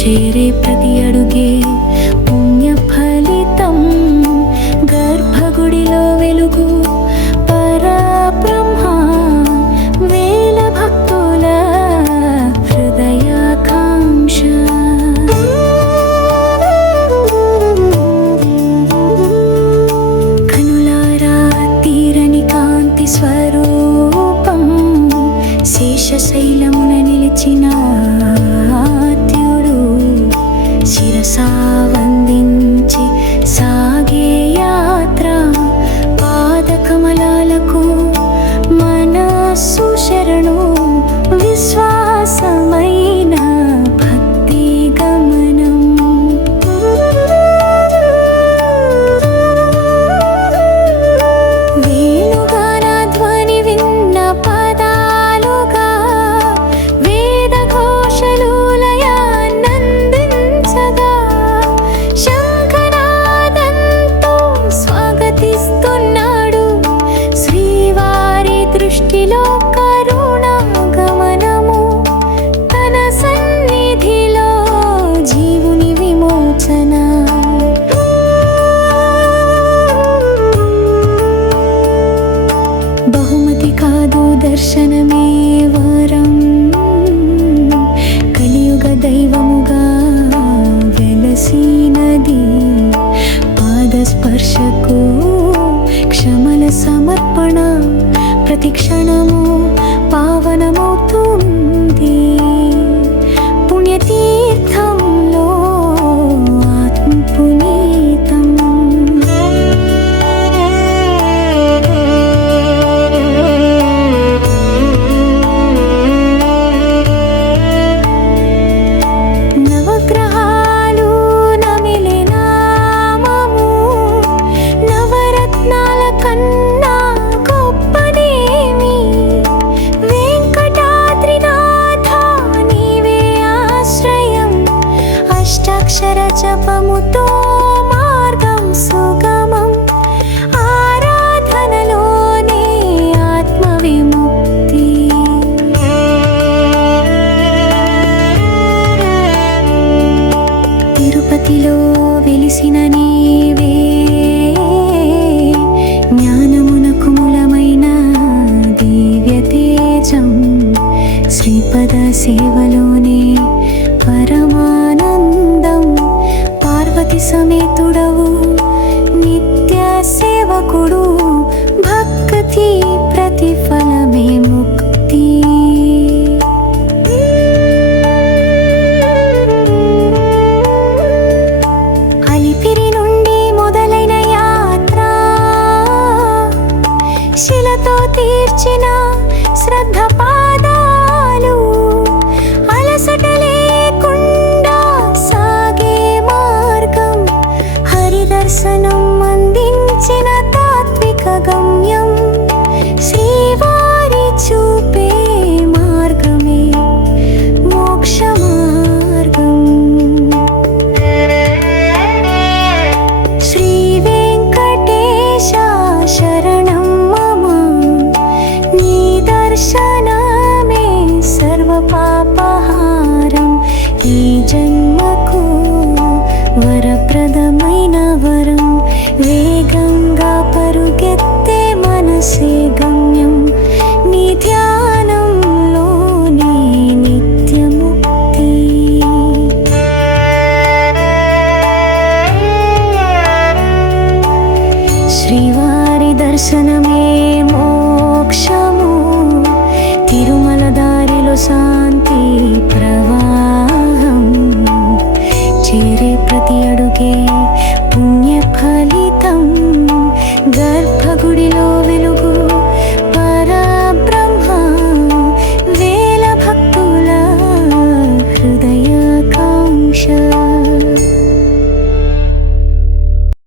చేరే ప్రతి అడుగే పుణ్య ఫలితం. గర్భగుడిలో వెలుగు పరబ్రహ్మ, వేల భక్తుల హృదయాకాంక్ష. కనులారా తీరని కాంతి స్వరూపం, శేషశైలమున నిలిచిన శిరసా వందించి సాగే యాత్ర. పాదకమలాలకు మనస్సు శరణు, విశ్వాసమైన భక్తి గమనం. వేణుగాన ధ్వని విన్న పదాలుగా వేద ఘోషలు దృష్టిలో కరుణాగమనము, తన సన్నిధిలో జీవుని విమోచన. బహుమతి కాదు దర్శనమే వరం, కలియుగ దైవముగా వెలసినది. పాదస్పర్శకు క్షమల సమర్పణ, ప్రతి క్షణము పావనమవుతుంది. పుణ్యతీర్థంలో ఆత్మ పునీతం. నవగ్రహాలు నమిలే నామము, నవరత్నాల కన్నా అష్టాక్షర జపముతో మార్గం సుగమం. ఆరాధనలోనే ఆత్మ విముక్తి. తిరుపతిలో వెలిసిన నీవే, జ్ఞానమునకు మూలమైన దివ్య తేజం. శ్రీపద సేవలోనే పరమానందం. పార్వతి సమేతుడవు, నిత్య సేవకుడు, భక్తి ప్రతిఫలమే ముక్తి. అలిపిరి నుండి మొదలైన యాత్ర, శిలతో తీర్చిన శ్రద్ధ పాదాలు, అలసట లేకుండా సాగే మార్గం. హరిదర్శనం అందించిన తాత్విక గమ్యం, శ్రీవారి చూపే మార్గమే మోక్ష మార్గం. శ్రీ వెంకటేశ శరణం మమ, నీ దర్శనమే సర్వ పాపహారం. ఈ జన్మకు వరప్రదమైన వరం, వేగంగా పరుగెత్తే మనసే గమ్యం. నీ ధ్యానంలోనే నిత్యముక్తి. శ్రీవారి దర్శనమే మోక్షము, తిరుమల దారిలో శాంతి ప్రవాహం. చేరే ప్రతి అడుగే పుణ్య ఫలితం. గర్భగుడిలో